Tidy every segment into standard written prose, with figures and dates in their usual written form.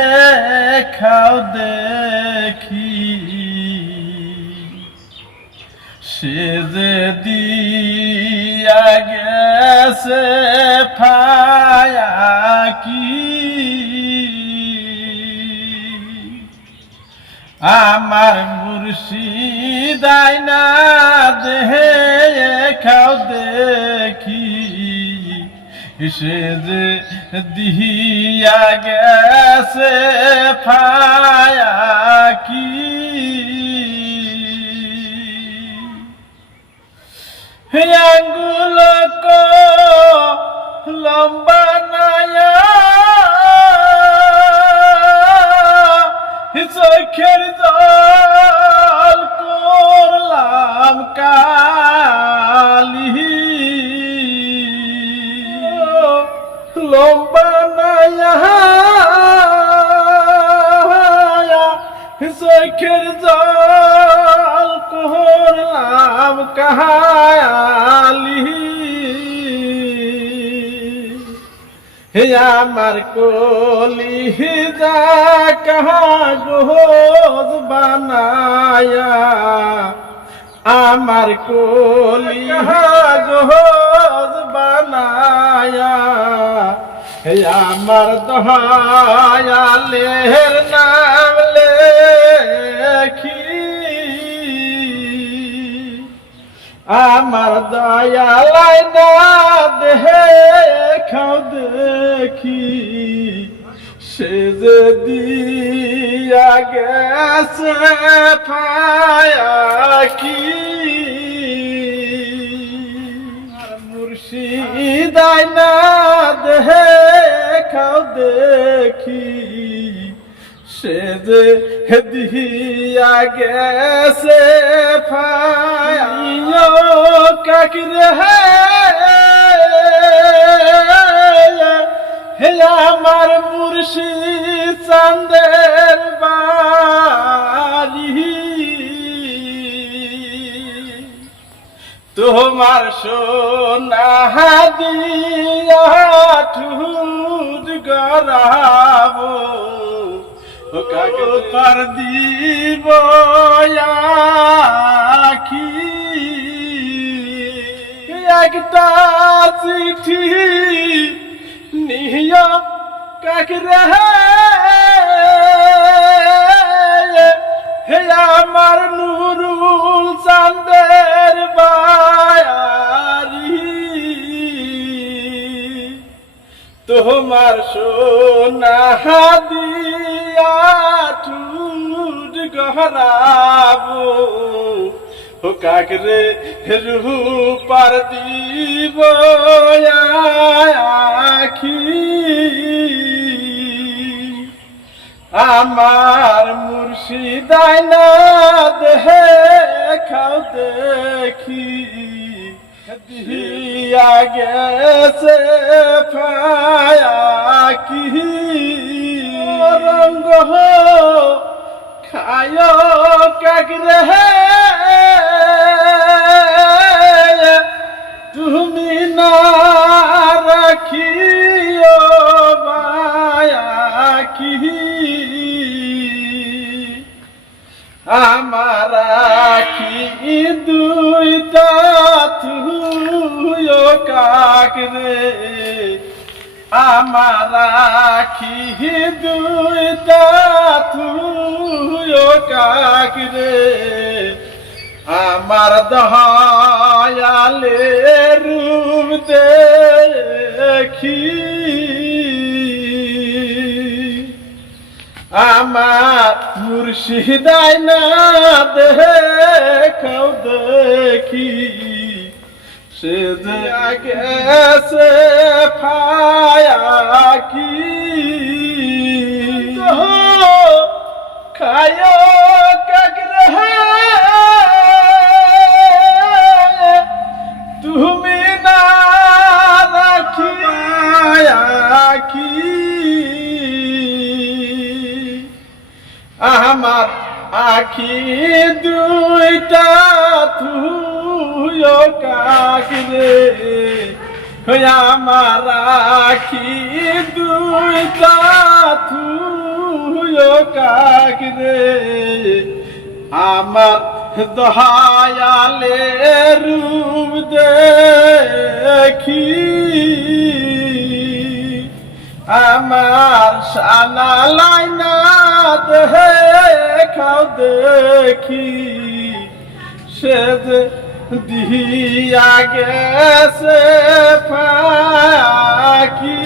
দেখাও দেখি সে যে দিয়া গেছে ফায়াকি আমার মুর্শিদ আইনা দেখাও দেখি সে যে দিয়া গেছে ফায়াকি আঙ্গুল লম্বা নায়া চোখের জল করলাম কালি লম্বা নায়া চোখের জল করলাম কালি হে আমার কলি যা কাগজ বানায়া আমার কলি কাগজ বানায়া হে আমার দয়ালের নাম লেখি আমার দয়ালাই না দেখাও দেখি সে যে দিয়া গেছে ফায়াকি মুর্শিদ আইনা দেখাও দেখি সে যে দিয়া গেছে ফায়া কাকিরে হে আমার মুর্শিদ চাঁদের বাড়ি তোমার সোনা দিয়া ঠুট গড়াবো কাগজ দিব আখি একটা চিঠি নিয় কাকরে হে আমার নুরুল চাঁদের বাড়ি তোমার সোনা দিয়া ঠুট গহরাবো ও কাকরে রূপার দিব আখি আমার মুর্শিদ আইনা দেখাও দেখি দিয়া গেছে ফায়াকি রঙ্গ খায় কাকরে তুমি না রাখিও বায়াকি আমার রাখি দুইটা তুইও কাকরে আমার রাখি দুইটা তুইও কাকরে আমার দয়ালে রূপ দেখি আমার মুর্শিদ আইনা দেখাও দেখি সে যে গেছে ফায়াকি খায় কাকরে তুমি না রাখি আমার আখি দুইটা তুইও কাকরে আমার আখি দুইটা কাকি রে আমার দয়ালে রূপ দেখি আমার সানা লাইনা দেখাও দেখি সে যে দিয়া গেছে ফাঁকি।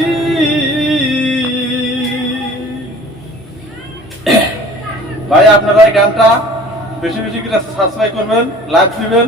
ভাই আপনারা এই গানটা বেশি বেশি করে সাবস্ক্রাইব করবেন, লাইক দিবেন।